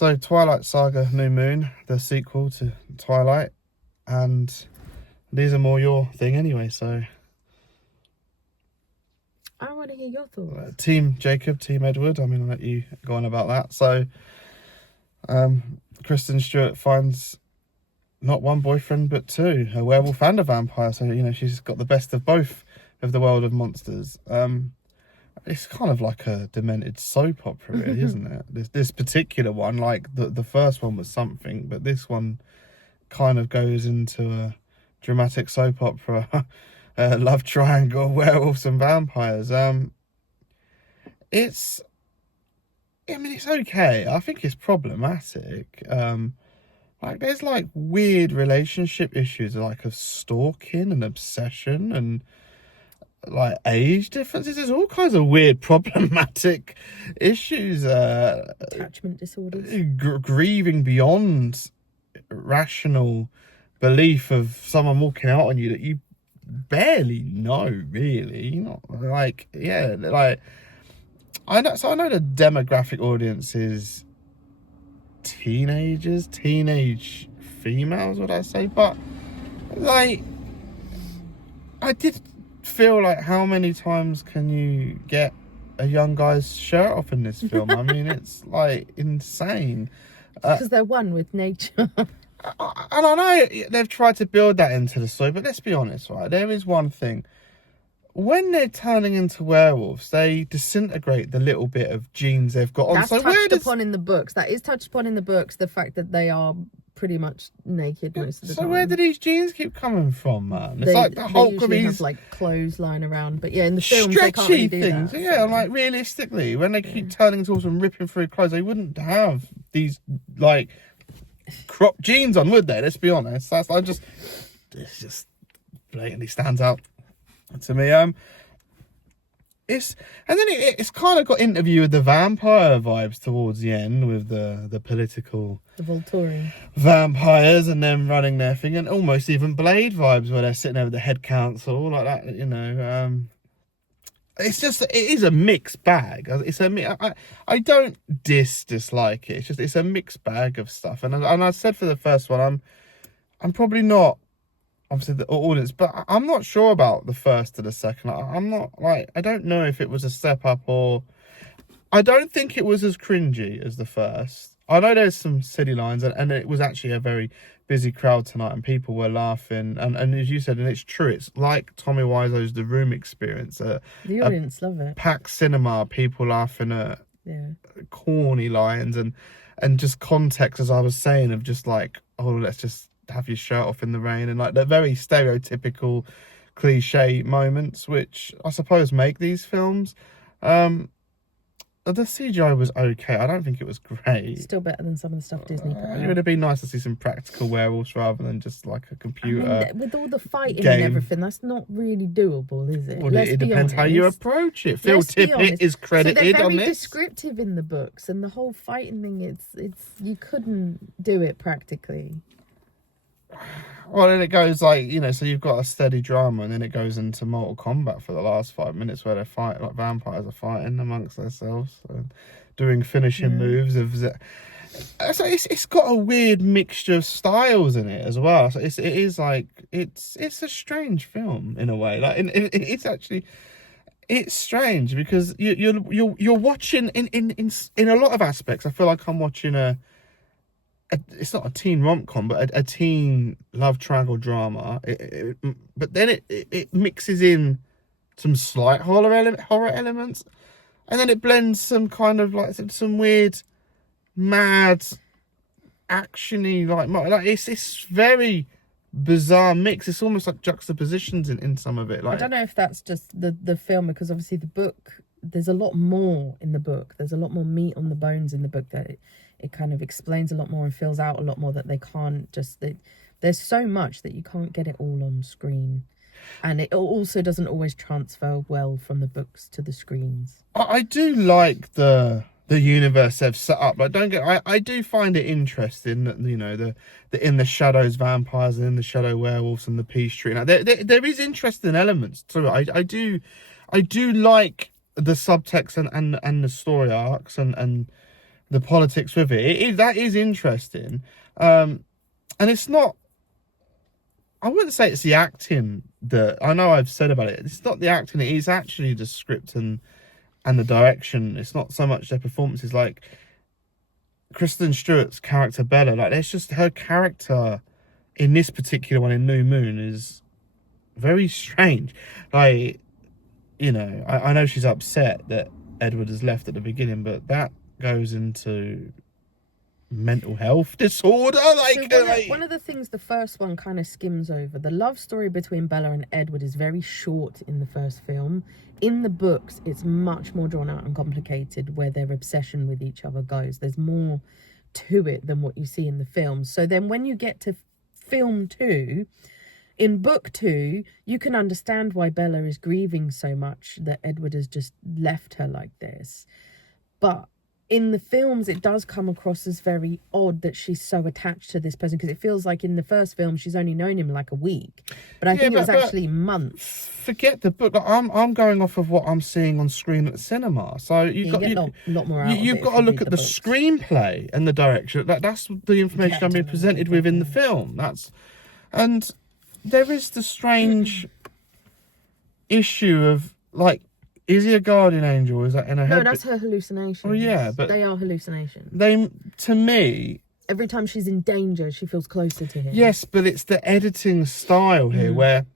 So Twilight Saga New Moon, the sequel to Twilight, and these are more your thing anyway, so I want to hear your thoughts. Team Jacob, Team Edward, I'm going to let you go on about that. So Kristen Stewart finds not one boyfriend but two, a werewolf and a vampire, so you know she's got the best of both of the world of monsters. It's kind of like a demented soap opera, really, isn't it? This particular one, like the first one was something, but this one kind of goes into a dramatic soap opera, love triangle, werewolves and vampires. It's okay. I think it's problematic. Like there's like weird relationship issues, like of stalking and obsession and like age differences. There's all kinds of weird problematic issues. Attachment disorders. Grieving beyond rational belief of someone walking out on you that you barely know, really. You're not like, yeah, like I know the demographic audience is teenagers, teenage females, would I say? But like I did feel like, how many times can you get a young guy's shirt off in this film? I mean, it's like insane. Because they're one with nature. And I know they've tried to build that into the story, but let's be honest, right? There is one thing. When they're turning into werewolves, they disintegrate the little bit of genes they've got on. That's touched upon in the books. That is touched upon in the books, the fact that they are pretty much naked most of the time. So where do these genes keep coming from, man? It's like the Hulk of these have like clothes lying around, but yeah, in the films they can't really do things. that. Yeah, like realistically, when they keep turning towards and ripping through clothes, they wouldn't have these like cropped jeans on, would they? Let's be honest. It's just blatantly stands out to me. It's kind of got Interview with the Vampire vibes towards the end, with the political, the Volturi vampires, and them running their thing, and almost even Blade vibes where they're sitting over the head council like that. You know, it is a mixed bag. I don't dislike it. It's a mixed bag of stuff. And I said for the first one, I'm probably not, obviously the audience, but I'm not sure about the first to the second. I'm not like, I don't know if it was a step up, or I don't think it was as cringy as the first. I know there's some silly lines, and it was actually a very busy crowd tonight, and people were laughing. And as you said, and it's true, it's like Tommy Wiseau's The Room experience. The audience love it. Packed cinema, people laughing at corny lines, and just context, as I was saying, of just like, oh, let's just have your shirt off in the rain, and like the very stereotypical cliche moments which I suppose make these films. The CGI was okay. I don't think it was great. Still better than some of the stuff Disney put out. It would have been nice to see some practical werewolves rather than just like a computer. I mean, with all the fighting and everything, that's not really doable, is it? Well, it depends how you approach it. Phil Tippett is credited on this. They're very descriptive in the books, and the whole fighting thing, it's you couldn't do it practically. Well, then it goes like, you know, so you've got a steady drama, and then it goes into Mortal Kombat for the last 5 minutes where they fight, like vampires are fighting amongst themselves and doing finishing moves of. So it's got a weird mixture of styles in it as well. So it's a strange film in a way. Like it's actually. It's strange because you're watching in a lot of aspects. I feel like I'm watching it's not a teen rom-com, but a teen love triangle drama. But then it mixes in some slight horror elements, and then it blends some kind of like some weird, mad, actiony like it's very bizarre mix. It's almost like juxtapositions in some of it. Like, I don't know if that's just the film, because obviously the book, there's a lot more in the book. There's a lot more meat on the bones in the book, that it kind of explains a lot more and fills out a lot more, that they can't just... There's so much that you can't get it all on screen. And it also doesn't always transfer well from the books to the screens. I do like the universe they've set up. Like, I do find it interesting that, you know, the in the shadows vampires and in the shadow werewolves and the peace tree. Now, there is interesting elements to it. I do like the subtext and the story arcs and the politics with it. That is interesting. And it's not, I wouldn't say it's the acting that, I know I've said about it. It's not the acting, it is actually the script and the direction. It's not so much their performances. Like Kristen Stewart's character Bella, like it's just her character in this particular one in New Moon is very strange. Like, you know, I know she's upset that Edward has left at the beginning, but that goes into mental health disorder. Like, so one of the things the first one kind of skims over, the love story between Bella and Edward is very short in the first film. In the books, it's much more drawn out and complicated where their obsession with each other goes. There's more to it than what you see in the film. So then when you get to film 2, in book 2, you can understand why Bella is grieving so much that Edward has just left her like this. But in the films, it does come across as very odd that she's so attached to this person, because it feels like in the first film she's only known him like a week, but I think it was actually months. Forget the book. Like, I'm going off of what I'm seeing on screen at the cinema. So you get a lot more out of it. You've got to look at the screenplay and the direction. That's the information I'm being presented with in the film. And there is the strange issue of, like, is he a guardian angel? Is that in her head? No, that's her hallucinations. Oh yeah, but they are hallucinations. To me, every time she's in danger, she feels closer to him. Yes, but it's the editing style here where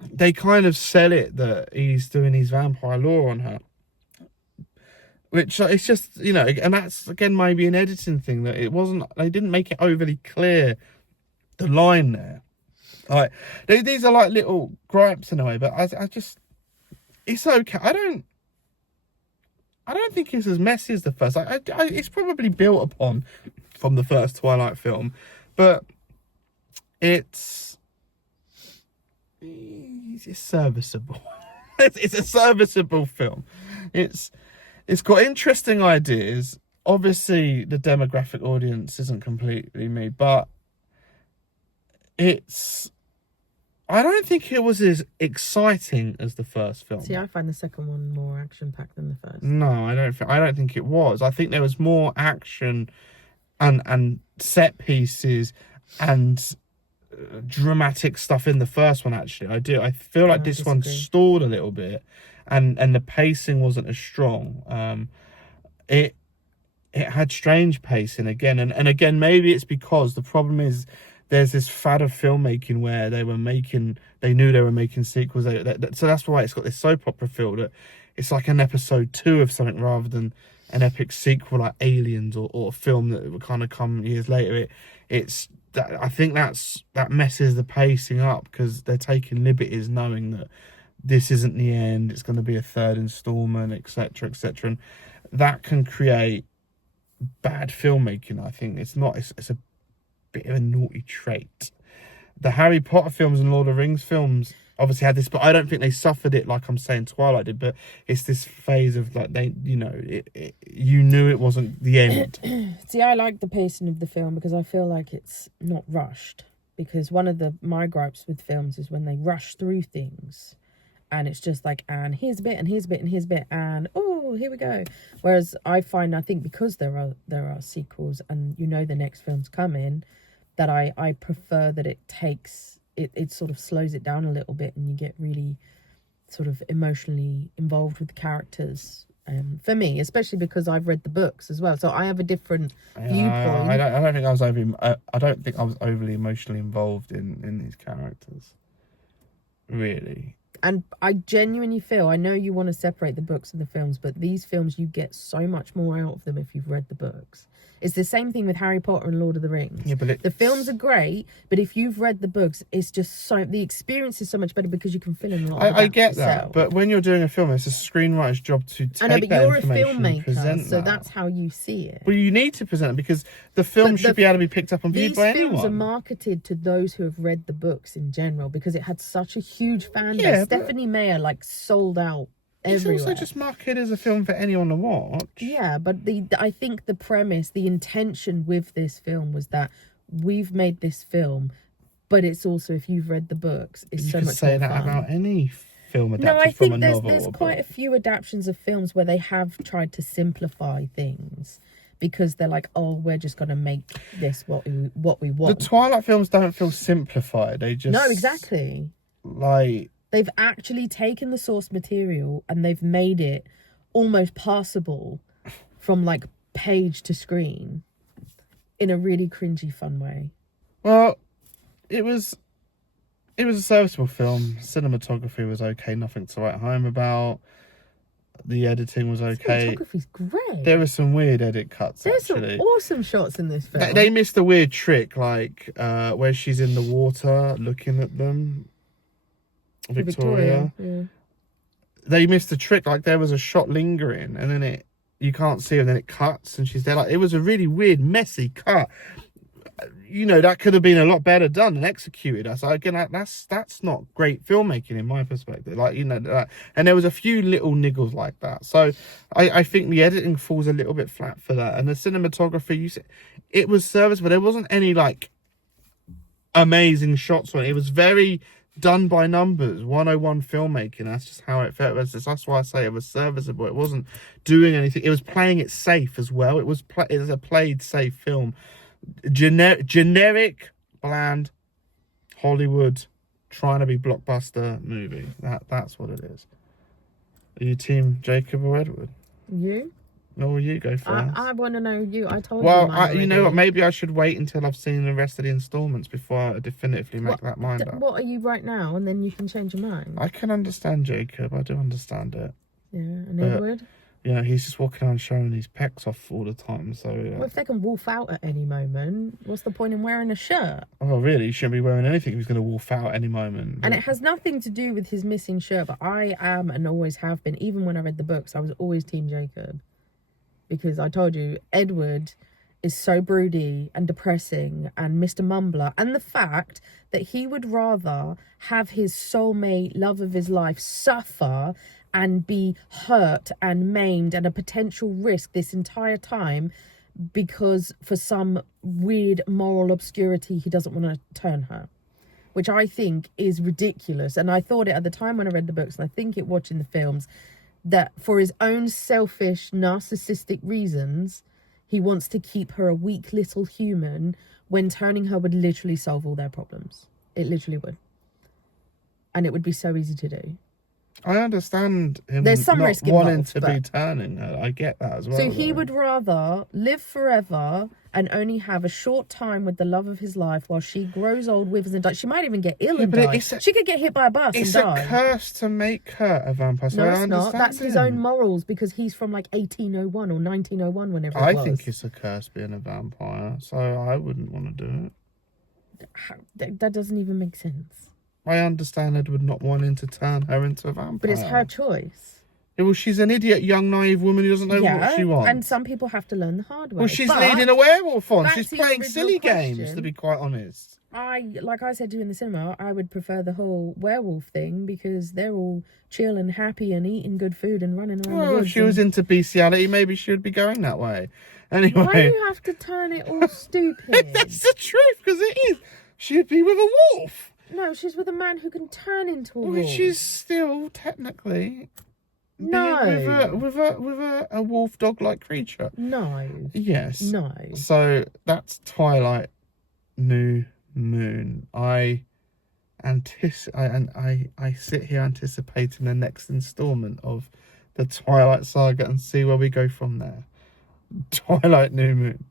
they kind of sell it that he's doing his vampire law on her, which it's just, you know, and that's again maybe an editing thing, that it wasn't. They didn't make it overly clear the line there. Like, these are like little gripes in a way, but I just. It's okay. I don't think it's as messy as the first. It's probably built upon from the first Twilight film, but it's serviceable. It's a serviceable film. It's got interesting ideas. Obviously, the demographic audience isn't completely me, but I don't think it was as exciting as the first film. See, I find the second one more action-packed than the first. No, I don't think it was. I think there was more action and set pieces and dramatic stuff in the first one, actually. I feel like this one stalled a little bit, and the pacing wasn't as strong. It had strange pacing again, and again, maybe it's because the problem is there's this fad of filmmaking where they knew they were making sequels. So that's why it's got this soap opera feel, that it's like an episode 2 of something rather than an epic sequel like Aliens or a film that would kind of come years later. I think that messes the pacing up, because they're taking liberties knowing that this isn't the end. It's going to be a third installment, etc., etc., and that can create bad filmmaking. I think it's a bit of a naughty trait. The Harry Potter films and Lord of the Rings films obviously had this, but I don't think they suffered it like I'm saying Twilight did. But it's this phase of like you knew it wasn't the end. See, I like the pacing of the film because I feel like it's not rushed. Because one of my gripes with films is when they rush through things, and it's just like, and here's a bit, and here's a bit, and here's a bit, and oh, here we go. Whereas I think because there are sequels and the next film's coming, that I prefer that it sort of slows it down a little bit, and you get really sort of emotionally involved with the characters. For me, especially because I've read the books as well, so I have a different viewpoint. I don't think I was overly emotionally involved in these characters, really. And I genuinely feel, I know you want to separate the books and the films, but these films, you get so much more out of them if you've read the books. It's the same thing with Harry Potter and Lord of the Rings. Yeah, but the films are great, but if you've read the books, it's just the experience is so much better because you can fill in a lot of I get yourself. that, but when you're doing a film, it's a screenwriter's job to take but that you're information a and present filmmaker, so that. that's how you see it. Well, you need to present it because the film should be able to be picked up and viewed by anyone. These films are marketed to those who have read the books in general because it had such a huge fan base. Yeah, Stephanie Meyer sold out everywhere. It's also just marketed as a film for anyone to watch. Yeah, but I think the premise, the intention with this film was that we've made this film, but it's also, if you've read the books, it's so much more fun. You could say that about any film adapted from a novel. There's quite a few adaptations of films where they have tried to simplify things, because they're like, oh, we're just gonna make this what we want. The Twilight films don't feel simplified. They just No, exactly. like They've actually taken the source material and they've made it almost passable from like page to screen in a really cringy fun way. Well, it was a serviceable film. Cinematography was okay, nothing to write home about. The editing was okay. Cinematography's great. There were some weird edit cuts. There's actually some awesome shots in this film. They missed a weird trick, like where she's in the water looking at them. Victoria. Yeah. They missed a trick. Like there was a shot lingering, and then you can't see her, and then it cuts, and she's there. Like it was a really weird, messy cut. You know, that could have been a lot better done and executed. So again, that's not great filmmaking in my perspective. Like, you know, and there was a few little niggles like that. So I think the editing falls a little bit flat for that. And the cinematography, it was serviceable. There wasn't any like amazing shots on it. It was very done by numbers, 101 filmmaking. That's just how it felt. That's why I say it was serviceable. It wasn't doing anything. It was playing it safe as well. It was a played safe film. Generic, bland Hollywood trying to be blockbuster movie. That's what it is. Are you team Jacob or Edward? You? No, you go first. I want to know you. I told well, you. Well, you know what? Maybe I should wait until I've seen the rest of the installments before I definitively make that mind up. What are you right now? And then you can change your mind. I can understand Jacob. I do understand it. Yeah, and Edward? You know, he's just walking around showing his pecs off all the time. So, well, if they can wolf out at any moment, what's the point in wearing a shirt? Oh, really? He shouldn't be wearing anything if he's going to wolf out at any moment. And it has nothing to do with his missing shirt, but I am and always have been, even when I read the books, I was always Team Jacob. Because I told you, Edward is so broody and depressing and Mr. Mumbler. And the fact that he would rather have his soulmate, love of his life, suffer and be hurt and maimed and a potential risk this entire time because for some weird moral obscurity he doesn't want to turn her, which I think is ridiculous. And I thought it at the time when I read the books, and I think it watching the films, that for his own selfish narcissistic reasons he wants to keep her a weak little human, when turning her would literally solve all their problems. It literally would, and it would be so easy to do. I understand him. There's some not risk wanting involved, to be turning her. I get that as well. So he would rather live forever and only have a short time with the love of his life while she grows old, withers and dies. She might even get ill and die. She could get hit by a bus and die. It's a curse to make her a vampire. So no, it's not. That's his own morals, because he's from like 1801 or 1901, whenever it was. I think it's a curse being a vampire, so I wouldn't want to do it. That doesn't even make sense. I understand Edward not wanting to turn her into a vampire. But it's her choice. Yeah, well, she's an idiot, young, naive woman who doesn't know what she wants. And some people have to learn the hard way. Well, she's leading a werewolf on. She's playing silly games, to be quite honest. Like I said to you in the cinema, I would prefer the whole werewolf thing, because they're all chill and happy and eating good food and running around the woods. If she was into bestiality, maybe she would be going that way. Anyway. Why do you have to turn it all stupid? That's the truth, because it is. She'd be with a wolf. No, she's with a man who can turn into a wolf. Well, she's still technically with a wolf dog-like creature. No. Yes. No. So that's Twilight New Moon. I sit here anticipating the next installment of the Twilight Saga and see where we go from there. Twilight New Moon.